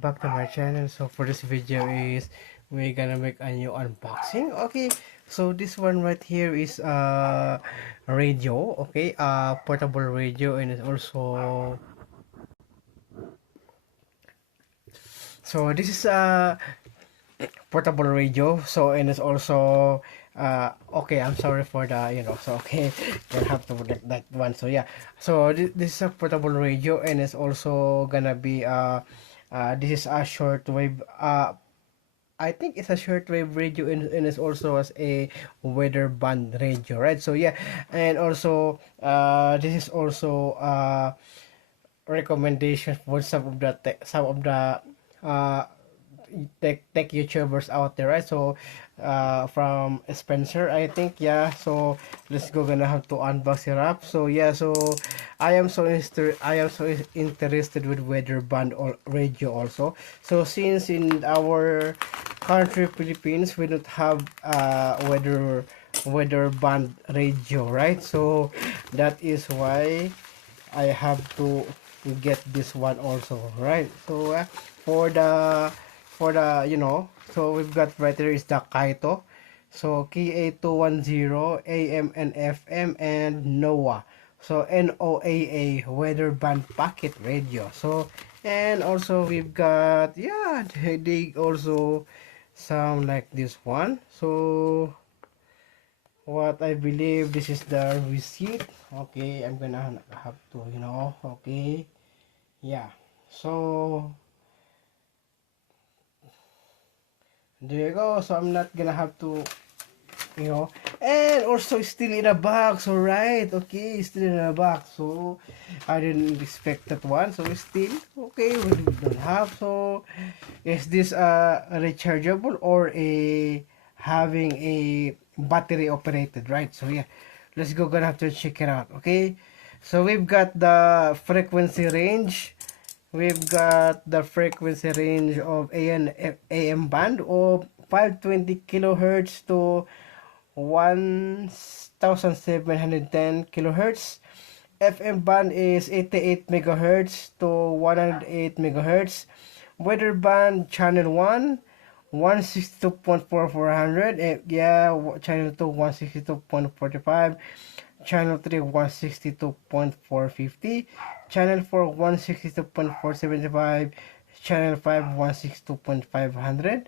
back to my channel. So for this video is we're gonna make a new unboxing. Okay, so this one right here is a radio. Okay, portable radio, and it's also, so this is a portable radio. So, and it's also okay, I'm sorry for the, so okay, don't have to like that one. So yeah, so this is a portable radio, and it's also gonna be this is a shortwave, I think it's a shortwave radio, and it's also as a weather band radio, right? So yeah, and also this is also recommendation for some of the uh tech YouTubers out there, right? So from Spencer, I think. Yeah, so let's go, gonna have to unbox it up. So yeah, so I am so interested with weather band or radio also. So since in our country Philippines we don't have weather band radio, right? So that is why I have to get this one also, right? So for the so we've got right there is the Kaito, so KA210 AM and FM, and NOAA, so NOAA weather band packet radio. So and also we've got, yeah, they also sound like this one. So what I believe this is the receipt. Okay, I'm gonna have to, okay, yeah. So there you go. So I'm not gonna have to, and also still in a box. All right, okay, still in a box. So I didn't expect that one. So still okay, we don't have. So is this a rechargeable or a having a battery operated, right? So yeah, let's go, gonna have to check it out. Okay, so we've got the frequency range. We've got the frequency range of AM band of 520 kilohertz to 1710 kilohertz. FM band is 88 megahertz to 108 megahertz. Weather band channel 1, 162.4400. Yeah, channel 2, 162.45. Channel 3, 162.450. Channel 4, 162.475. Channel 5, 162.500.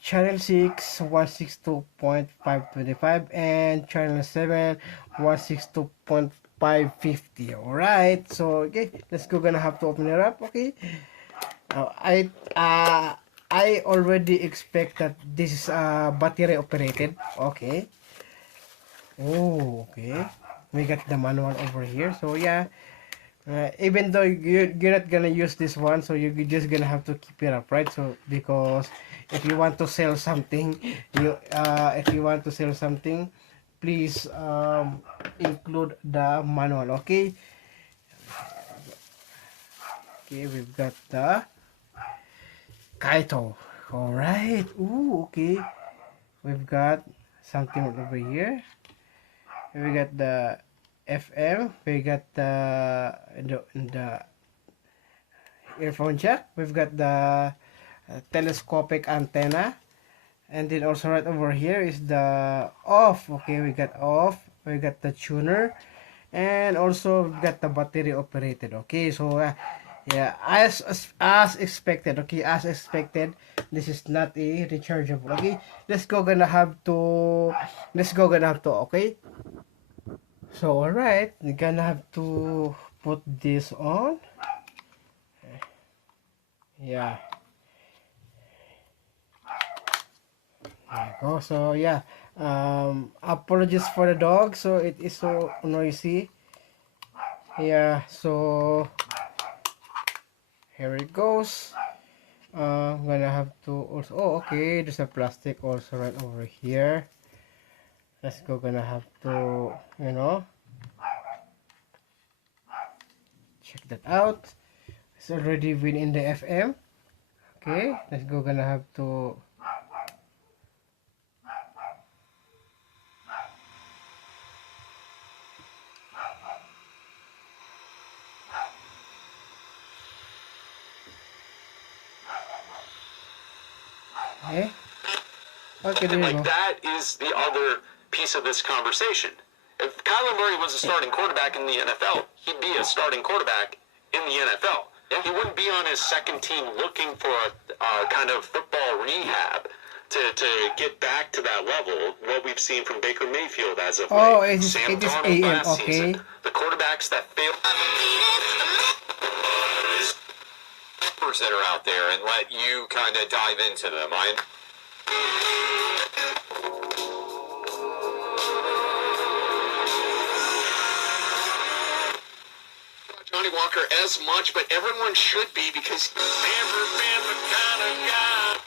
Channel 6, 162.525. And channel 7, 162.550. Alright, so okay, let's go, gonna have to open it up. Okay, I already expect that this is battery operated. Okay. Oh, okay. We got the manual over here. So yeah, even though you're not gonna use this one, so you're just gonna have to keep it up, right? So because if you want to sell something, if you want to sell something, please include the manual. Okay. Okay, we've got the Kaito. All right. Ooh, okay. We've got something over here. We got the FM. We got the earphone jack. We've got the telescopic antenna, and then also right over here is the off. Okay, we got off. We got the tuner, and also we got the battery operated. Okay, so yeah, as expected. Okay, as expected, this is not a rechargeable. Okay, let's go, gonna have to, okay. So alright, you're gonna have to put this on. Yeah, there you go. So yeah, apologies for the dog, so it is so noisy. Yeah, so here it goes. I'm gonna have to also, oh okay, there's a plastic also right over here. Let's go, gonna have to, check that out. It's already been in the FM. Okay, let's go, gonna have to, Okay. Okay, there you Like go. that is the other piece of this conversation. If Kyler Murray was a starting quarterback in the NFL, he'd be a starting quarterback in the NFL. He wouldn't be on his second team looking for a kind of football rehab to get back to that level. What we've seen from Baker Mayfield as of Oh, late, it Sam is Darnold AM. last season, Okay. the quarterbacks that failed that are out there, and let you kind of dive into them. Johnny Walker as much, but everyone should be because never been the kind of guy.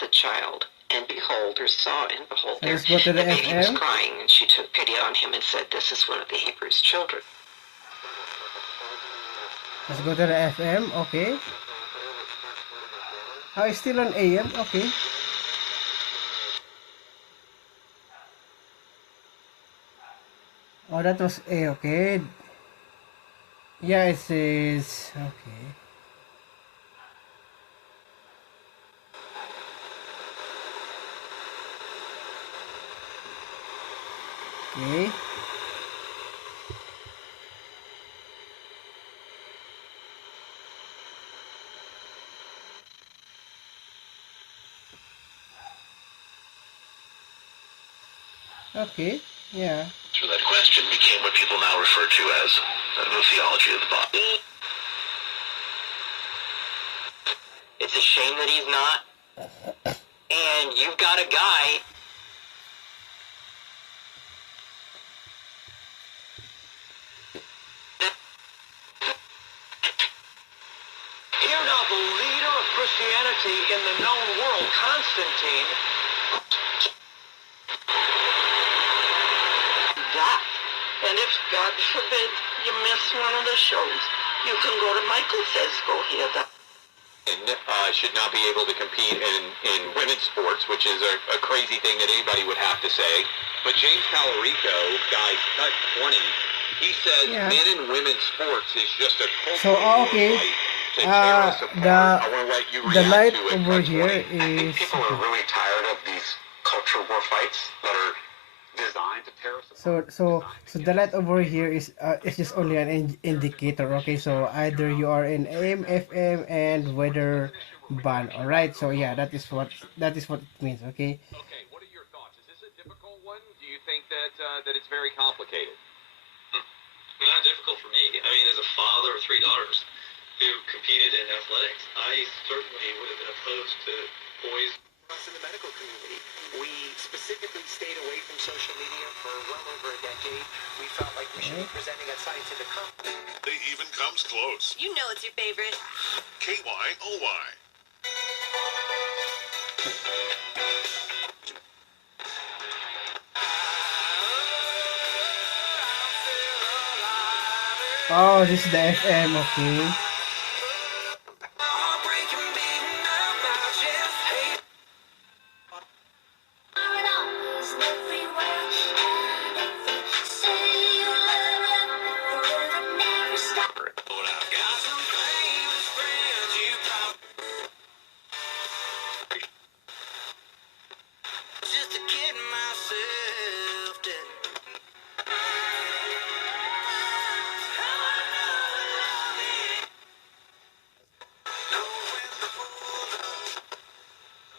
The child, and behold, or saw, and behold, So let's go to the baby was FM. crying, and she took pity on him and said, "This is one of the Hebrews' children." Let's go to the FM. Okay. Oh, it's still on AM. Okay. Oh, that was A. Okay. Yeah, it says. Okay. Okay. Okay. Yeah. So that question became what people now refer to as the theology of the body. It's a shame that he's not. And you've got a guy. Here now, the leader of Christianity in the known world, Constantine. That. And if, God forbid, you miss one of the shows, you can go to Michael Says, go hear that. Should not be able to compete in women's sports, which is a crazy thing that anybody would have to say. But James Tallarico, guys, cut 20, he says men and women's sports is just a cultural okay. to tear us apart. I want to let you The react light to it. over Cut here 20. I think is. people are really tired of these culture war fights that are designed to tear us apart. So the light over here is just only an indicator. Okay, so either you are in AM, FM, and weather band. All right. So yeah, that is what it means. Okay. Okay, what are your thoughts? Is this a difficult one? Do you think that that it's very complicated? Not difficult for me. I mean, as a father of 3 daughters who competed in athletics, I certainly would have been opposed to boys. Us in the medical community, we specifically stayed away from social media for well over a decade. We felt like we should be presenting a scientific content. They even comes close. You know it's your favorite. KYOY. Oh, this is the FM. Okay.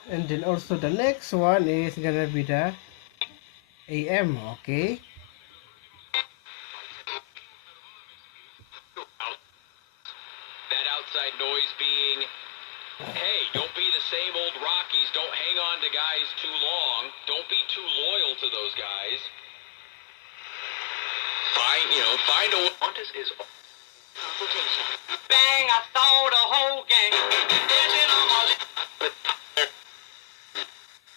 And then also the next one is gonna be the AM. Okay. That outside noise being, hey, don't be the same old Rockies. Don't hang on to guys too long. Don't be too loyal to those guys. Find a... Qantas is... Consultation. Bang, I saw the whole gang.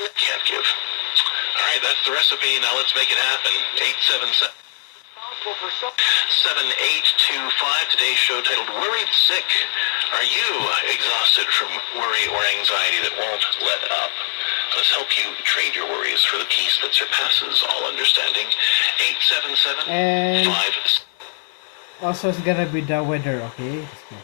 Can't give. All right, that's the recipe. Now let's make it happen. 877. 7825. Today's show titled Worried Sick. Are you exhausted from worry or anxiety that won't let up? Let's help you trade your worries for the peace that surpasses all understanding. 877 And 5. also it's gonna be the weather, okay? Let's go.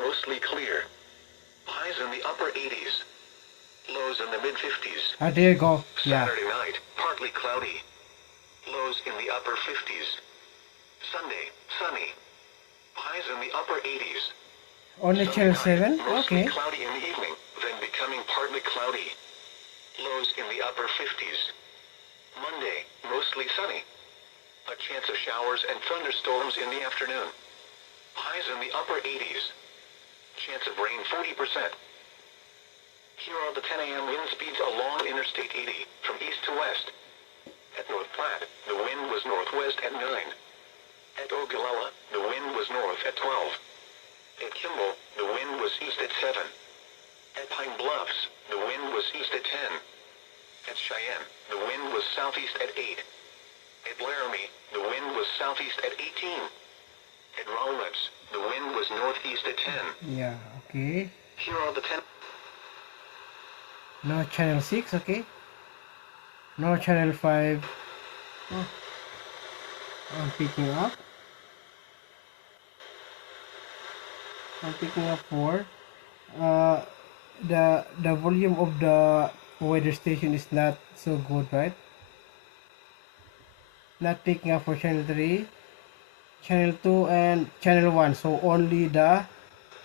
Mostly clear. Highs in the upper 80s. Lows in the mid-50s. Ah, there you go. Yeah. Saturday night, partly cloudy. Lows in the upper 50s. Sunday, sunny. Highs in the upper 80s. Only Sunday channel night, 7? mostly Okay. cloudy in the evening, then becoming partly cloudy. Lows in the upper 50s. Monday, mostly sunny. A chance of showers and thunderstorms in the afternoon. Highs in the upper 80s. Chance of rain 40%. Here are the 10 a.m. wind speeds along Interstate 80 from east to west. At North Platte, the wind was northwest at 9. At Ogallala, the wind was north at 12. At Kimball, the wind was east at 7. At Pine Bluffs, the wind was east at 10. At Cheyenne, the wind was southeast at 8. At Laramie, the wind was southeast at 18. At Rowlands, the wind was northeast at 10. Yeah, okay. Here are the 10. No channel 6, okay. No channel 5. Oh, I'm picking up. I'm picking up 4. Uh, the volume of the weather station is not so good, right? Not picking up for channel 3, channel 2, and channel 1. So only the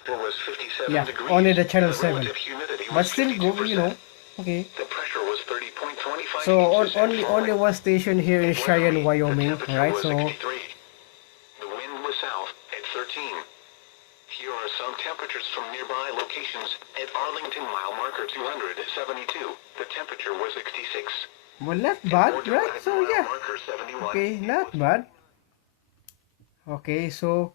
Was 57 yeah, degrees. only the channel The 7. relative humidity But was still good, 52%. Okay. The pressure was 30.25 So inches and only falling. one station here in Cheyenne, Wyoming, The temperature right? was So 63. The wind was south at 13. Here are some temperatures from nearby locations. At Arlington, mile marker 272, the temperature was 66. well, not bad, right? So Mile yeah, marker 71. okay, not bad. Okay, so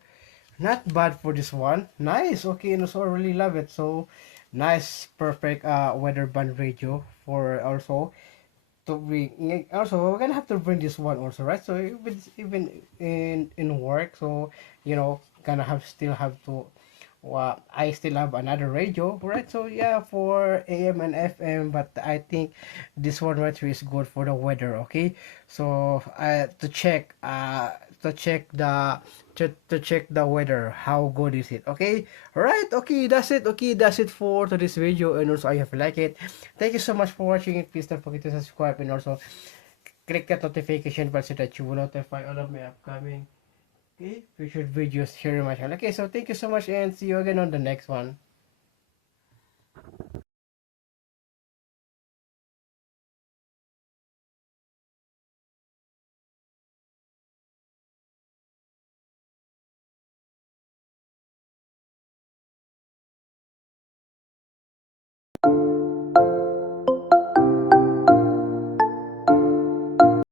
not bad for this one. Nice. Okay, and also I really love it. So nice, perfect weather band radio for also to bring. Also, we're gonna have to bring this one also, right? So even in work, so gonna have still have to. I still have another radio, right? So yeah, for AM and FM, but I think this one right here is good for the weather. Okay, so to check the weather, how good is it? Okay, right? Okay, that's it. Okay, that's it for today's video, and also I hope you like it. Thank you so much for watching it. Please don't forget to subscribe and also click that notification bell so that you will notify all of my upcoming future videos here in my channel. Okay, so thank you so much and see you again on the next one.